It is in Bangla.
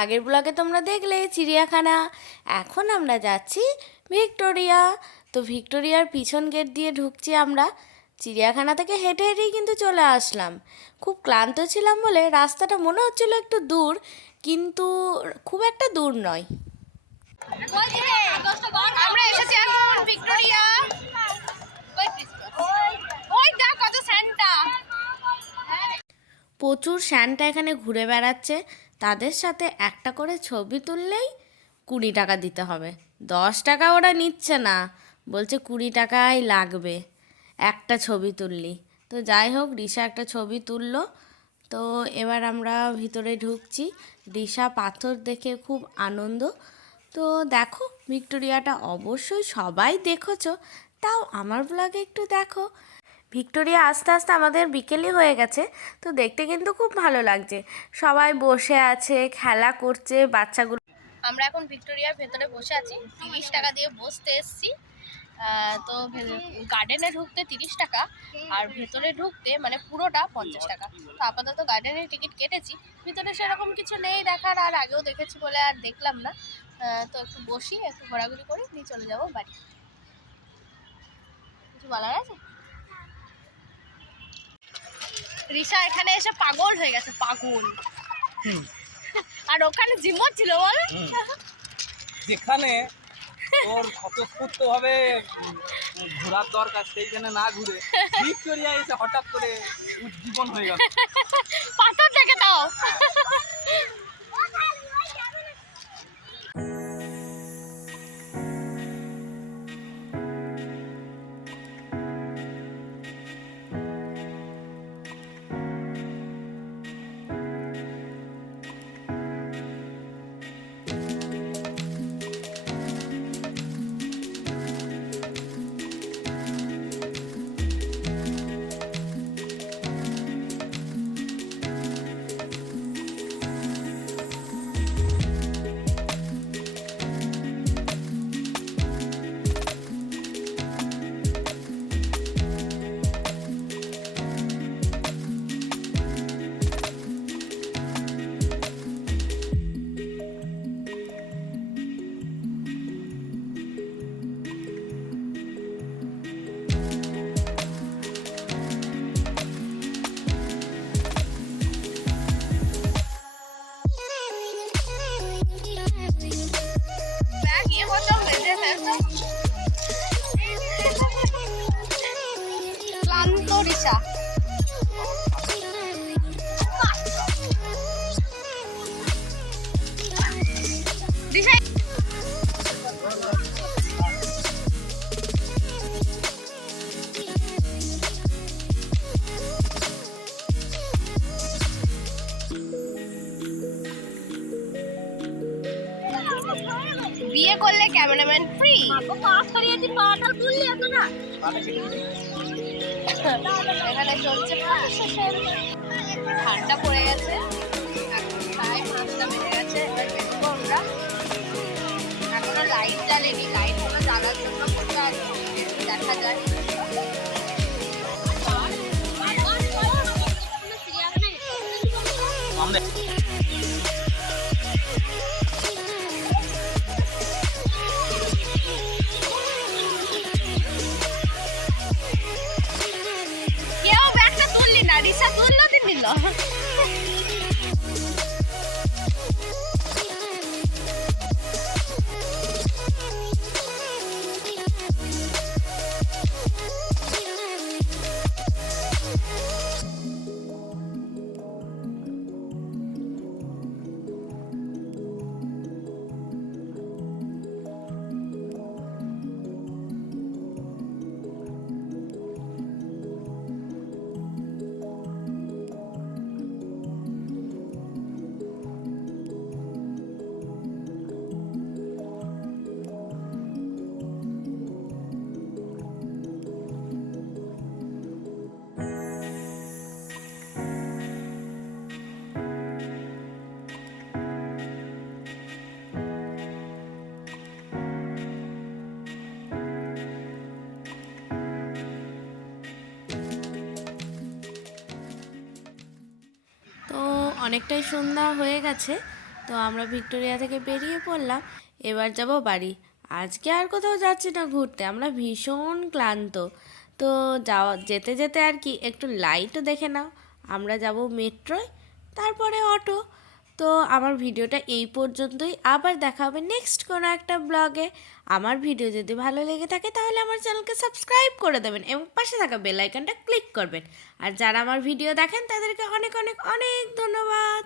আগের ব্লগে তোমরা দেখলে চিড়িয়াখানা। এখন আমরা যাচ্ছি ভিক্টোরিয়া। তো ভিক্টোরিয়ার পিছন গেট দিয়ে ঢুকছি আমরা। চিড়িয়াখানা থেকে হেঁটে হেঁটেই কিন্তু চলে আসলাম। খুব ক্লান্ত ছিলাম বলে রাস্তাটা মনে হচ্ছিল একটু দূর কিন্তু খুব একটা দূর নয়। আমরা এসেছি এখন ভিক্টোরিয়া। প্রচুর শ্যানটা এখানে ঘুরে বেড়াচ্ছে। তাদের সাথে একটা করে ছবি তুললেই কুড়ি টাকা দিতে হবে। দশ টাকা ওরা নিচ্ছে না। বলছে কুড়ি টাকাই লাগবে। একটা ছবি তুললি। তো যাই হোক রিসা একটা ছবি তুললো। তো এবার আমরা ভিতরে ঢুকছি। রিসা পাথর দেখে খুব আনন্দ। তো দেখো, ভিক্টোরিয়াটা অবশ্যই সবাই দেখেছ। তাও আমার ব্লগে একটু দেখো। ভিক্টোরিয়া আস্তে আস্তে আমাদের বিকেলই হয়ে গেছে, তো দেখতে কিন্তু খুব ভালো লাগছে। সবাই বসে আছে, খেলা করছে, বাচ্চাগুলো আমরা এখন ভিক্টোরিয়ার ভেতরে বসে আছি। তিরিশ টাকা দিয়ে বসতে এসছি। তো গার্ডেনে ঢুকতে তিরিশ টাকা, আর ভেতরে ঢুকতে মানে পুরোটা পঞ্চাশ টাকা। তো আপাতত গার্ডেনের টিকিট কেটেছি। ভিতরে সেরকম কিছু নেই দেখার, আর আগেও দেখেছি বলে আর দেখলাম না। তো একটু বসি, একটু ঘোরাঘুরি করি, নিয়ে চলে যাব বাড়ি। কিছু বলার আছে? রিসা এখানে এসে পাগল হয়ে গেছে পাগল। আর ওখানে জিমও ছিল বল। যেখানে তোর স্বতঃস্ফূর্ত ভাবে ঘোরার দরকার সেইখানে না ঘুরে ভিক্টোরিয়া এসে হঠাৎ করে উজ্জীবন হয়ে গেল। পাথর থেকে দাও। ক্যামেরাম্যান ফ্রি এখানে চলছে। ঠান্ডা পড়ে গেছে। এখন প্রায় পাঁচটা বেজে গেছে এবার বেরোবো আমরা। এখনও লাইট জ্বালেনি লাইট হলো জ্বালার জন্য বসে আছি। দেখা যায় আমরা অনেকটাই সন্ধ্যা হয়ে গেছে, তো আমরা ভিক্টোরিয়া থেকে বেরিয়ে পড়লাম। এবার যাব বাড়ি। আজকে আর কোথাও যাচ্ছি না ঘুরতে, আমরা ভীষণ ক্লান্ত। তো যাওয়া, যেতে যেতে আর কি, একটু লাইটও দেখে নাও। আমরা যাব মেট্রোয়, তারপরে অটো তো আমার ভিডিওটা এই পর্যন্তই। আবার দেখা হবে নেক্সট কোনো একটা ব্লগে আমার ভিডিও যদি ভালো লেগে থাকে তাহলে আমার চ্যানেলকে সাবস্ক্রাইব করে দেবেন এবং পাশে থাকা বেল আইকনটা ক্লিক করবেন। আর যারা আমার ভিডিও দেখেন তাদেরকে অনেক অনেক অনেক ধন্যবাদ।